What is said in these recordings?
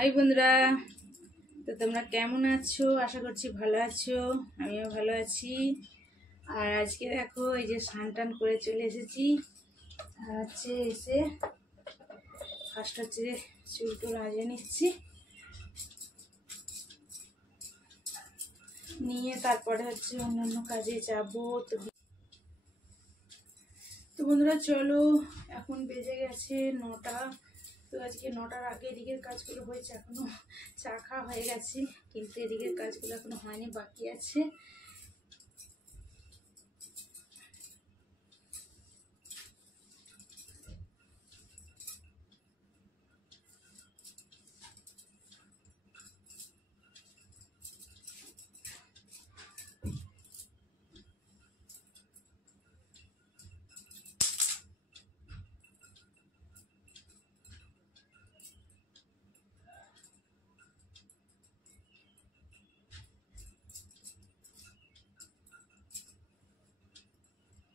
High বন্ধুরা, তো তোমরা কেমন আছো? আশা করছি ভালো আছো। আমিও ভালো আছি। আর আজকে দেখো এই যে স্নান টান করে চলে এসেছি। আর হচ্ছে এসে ফার্স্ট হচ্ছে চুল টুল আজিয়ে নিচ্ছি, নিয়ে তারপরে হচ্ছে অন্যান্য কাজে যাবো। তো বন্ধুরা চলো, এখন বেজে গেছে 9টা। তো আজকে 9টার আগে এদিকের কাজগুলো হয়েছে, এখনো চা খাওয়া হয়ে গেছে, কিন্তু এদিকের কাজগুলো এখনো হয়নি, বাকি আছে।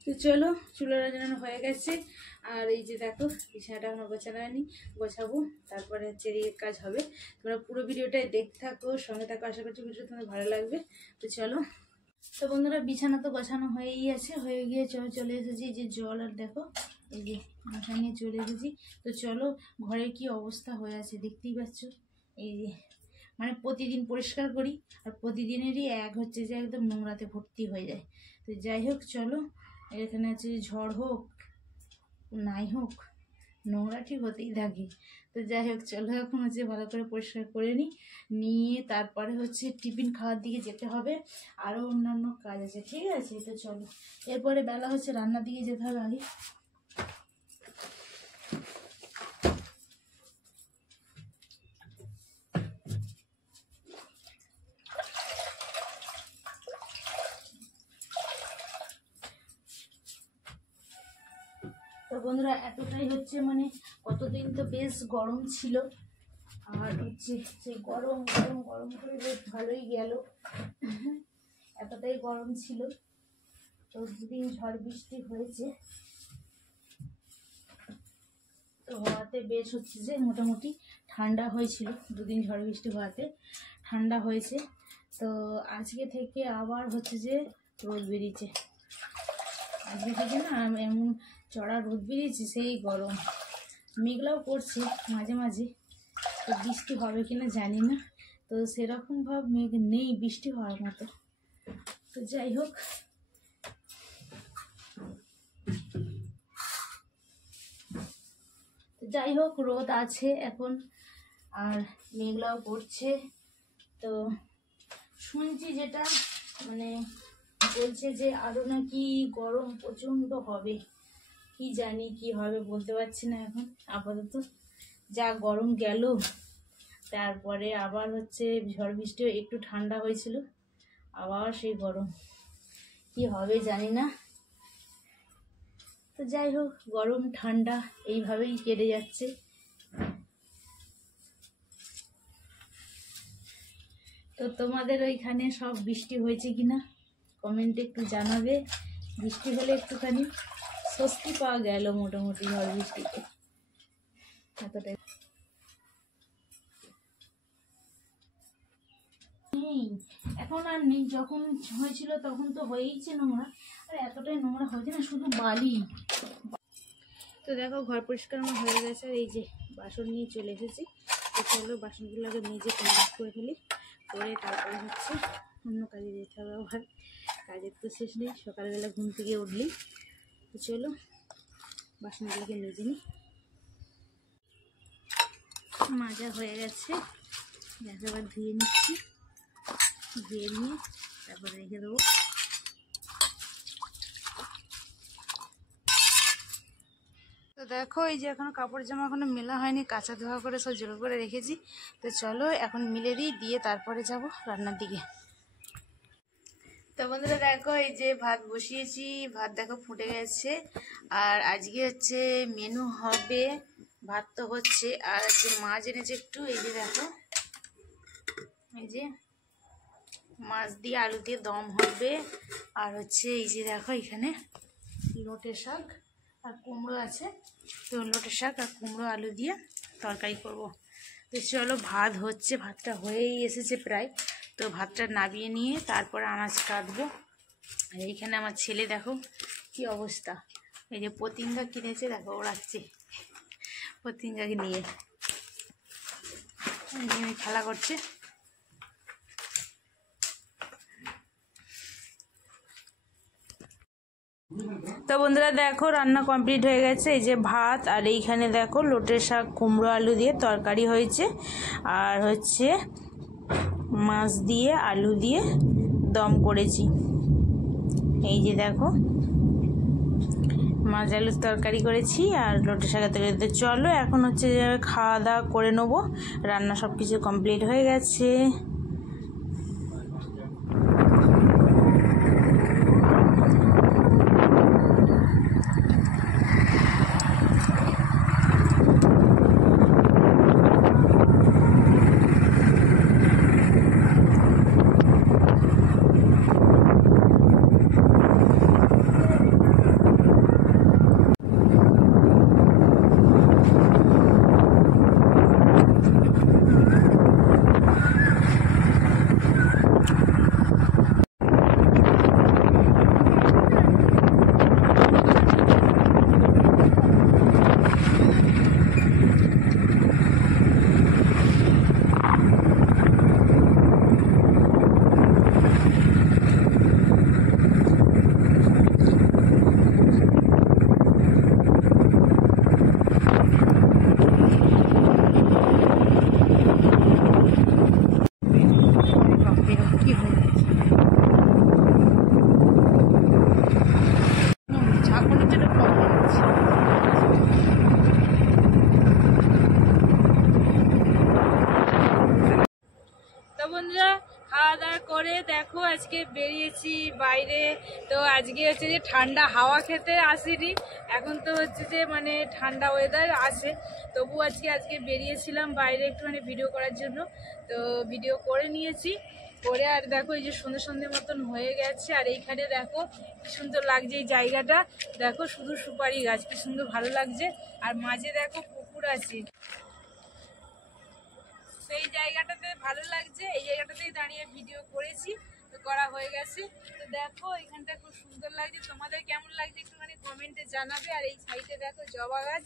তো চলো, চুলের রাজানো হয়ে গেছে। আর এই যে দেখো বিছানাটা এখনো গোছানো হয়নি, গোছাবো, তারপরে হচ্ছে এদিকের কাজ হবে। তোমরা পুরো ভিডিওটাই দেখতে থাকো, সঙ্গে থাকো, আশা করছি ভিডিওটা তোমাদের ভালো লাগবে। তো চলো। তো বন্ধুরা বিছানা তো গোছানো হয়েই আছে, হয়ে গিয়ে চলে এসেছি যে জল, আর দেখো এই যে মশা নিয়ে চলে এসেছি। তো চলো, ঘরের কি অবস্থা হয়ে আছে দেখতেই পাচ্ছ। এই যে মানে প্রতিদিন পরিষ্কার করি, আর প্রতিদিনেরই হচ্ছে যে একদম নোংরাতে ভর্তি হয়ে যায়। তো যাই হোক চলো, এখানে আছে ঝড় হোক নাই হোক, নোংরা ঠিক হতেই থাকে। তো যাই হোক চলো, এখন হচ্ছে ভালো করে পরিষ্কার করে নিয়ে তারপরে হচ্ছে টিফিন খাওয়ার দিকে যেতে হবে। আরও অন্যান্য কাজ আছে, ঠিক আছে? তো চলো, এরপরে বেলা হচ্ছে রান্নার দিকে যেতে হবে আগে। তো বন্ধুরা এতটাই হচ্ছে মানে কতদিন তো বেশ গরম ছিল, আর হচ্ছে সেই গরম গরম গরম করে বেশ ভালোই গেল। এতটাই গরম ছিল, তো দুদিন ঝড় বৃষ্টি হয়েছে, তো হওয়াতে বেশ হচ্ছে যে মোটামুটি ঠান্ডা হয়েছিল। দুদিন ঝড় বৃষ্টি হওয়াতে ঠান্ডা হয়েছে। তো আজকে থেকে আবার হচ্ছে যে রোদ বেরিয়েছে। আজকে থেকে না এমন চড়া রোদ বেরিয়েছে, সেই গরম, মেঘলাও করছে মাঝে মাঝে। তো বৃষ্টি হবে কিনা জানি না, তো সেরকম ভাব মেঘ নেই বৃষ্টি হওয়ার মতো। তো যাই হোক, রোদ আছে এখন, আর মেঘলাও করছে। তো শুনছি যেটা মানে বলছে যে আরো নাকি গরম প্রচন্ড হবে, কি জানি কি হবে বলতে পারছি না এখন। আপাতত যা গরম গেল, তারপরে আবার হচ্ছে ঝড় বৃষ্টিও একটু ঠান্ডা হয়েছিল, আবার সেই গরম, কি হবে জানি না। তো যাই হোক, গরম ঠান্ডা এইভাবেই কেটে যাচ্ছে। তো তোমাদের ওইখানে সব বৃষ্টি হয়েছে কিনা কমেন্টে একটু জানাবে। বৃষ্টি হলে একটুখানি স্বস্তি পাওয়া গেল মোটামুটি ঝড় বৃষ্টিতে, এতটাই নেই এখন আর নেই। যখন হয়েছিল তখন তো হয়েইছে নোংরা, আর এতটাই নোংরা হয়েছে না, শুধু বালি। তো দেখো ঘর পরিষ্কার আমার হয়ে গেছে, আর এই যে বাসন নিয়ে চলে এসেছি। তো চলো বাসনগুলো আগে মেজে কমপ্লিট করে ফেলি, করে তারপরে হচ্ছে অন্য কাজে যেতে হবে। আবার কাজের তো শেষ নেই, সকালবেলা ঘুম থেকে উঠলেই। তো চলো বাসনগুলোকে মেজে নিই। মাজা হয়ে গেছে, গ্যাস আবার ধুয়ে নিচ্ছি, ধুয়ে নিয়ে তারপরে রেখে দেবো। তো দেখো এই যে এখনো কাপড় জামা এখনো মেলা হয়নি, কাঁচা ধোয়া করে সব জোর করে রেখেছি। তো চলো এখন মিলে দিয়ে তারপরে যাব রান্নার দিকে। তো বন্ধুরা দেখো এই যে ভাত বসিয়েছি, ভাত দেখো ফুটে গেছে। আর আজকে হচ্ছে মেনু হবে, ভাত তো হচ্ছে, আর হচ্ছে মাছ এনেছে একটু, এই যে দেখো এই যে মাছ দিয়ে আলু দিয়ে দম হবে। আর হচ্ছে এই যে দেখো এখানে লোটে শাক আর কুমড়ো আছে, তো লোটে শাক আর কুমড়ো আলু দিয়ে তরকারি করব। তো চলো ভাত হচ্ছে, ভাতটা হয়েই এসেছে প্রায়। তো ভাতটা নামিয়ে নিয়ে তারপর আনাজ কাটবো। আর এইখানে আমার ছেলে দেখো কি অবস্থা, এই যে পতিঙ্গা কিনেছে দেখো ওড়াচ্ছে, পতিঙ্গাকে নিয়ে খেলা করছে। তো বন্ধুরা দেখো রান্না কমপ্লিট হয়ে গেছে। এই যে ভাত, আর এইখানে দেখো লোটের শাক কুমড়ো আলু দিয়ে তরকারি হয়েছে, আর হচ্ছে মাছ দিয়ে আলু দিয়ে দম করেছি। এই যে দেখো মাছ আলুর তরকারি করেছি আর লোটের শাকের তরকারি। তো চলো এখন হচ্ছে খাওয়া দাওয়া করে নেবো, রান্না সব কিছু কমপ্লিট হয়ে গেছে। খাওয়া দাওয়া করে দেখো আজকে বেরিয়েছি বাইরে। তো আজকে হচ্ছে যে ঠান্ডা হাওয়া খেতে আসিনি, এখন তো হচ্ছে যে মানে ঠান্ডা ওয়েদার আছে, তবু আজকে বেরিয়েছিলাম বাইরে একটুখানি ভিডিও করার জন্য। তো ভিডিও করে নিয়েছি, করে আর দেখো এই যে সন্ধ্যে সন্ধ্যে মতন হয়ে গেছে। আর এইখানে দেখো কি সুন্দর লাগছে এই জায়গাটা, দেখো শুধু সুপারি গাছ, কি সুন্দর ভালো লাগছে। আর মাঝে দেখো পুকুর আছে, এই জায়গাটাতে ভালো লাগছে, এই জায়গাটাতেই দাঁড়িয়ে ভিডিও করেছি, তো করা হয়ে গেছে। তো দেখো এখানটা খুব সুন্দর লাগছে, তোমাদের কেমন লাগছে একটুখানি কমেন্টে জানাবে। আর এই সাইডে দেখো জবা গাছ,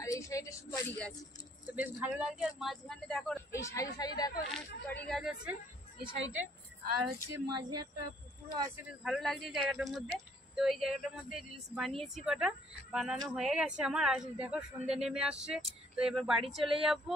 আর এই সাইডে সুপারি গাছ, তো বেশ ভালো লাগছে। আর মাঝখানে দেখো এই সাইডে দেখো এখানে সুপারি গাছ আছে এই সাইডে, আর হচ্ছে মাঝে একটা পুকুরও আছে, বেশ ভালো লাগছে এই জায়গাটার মধ্যে। তো এই জায়গাটার মধ্যে রিলস বানিয়েছি, কটা বানানো হয়ে গেছে আমার। আর দেখো সন্ধ্যে নেমে আসছে, তো এবার বাড়ি চলে যাবো।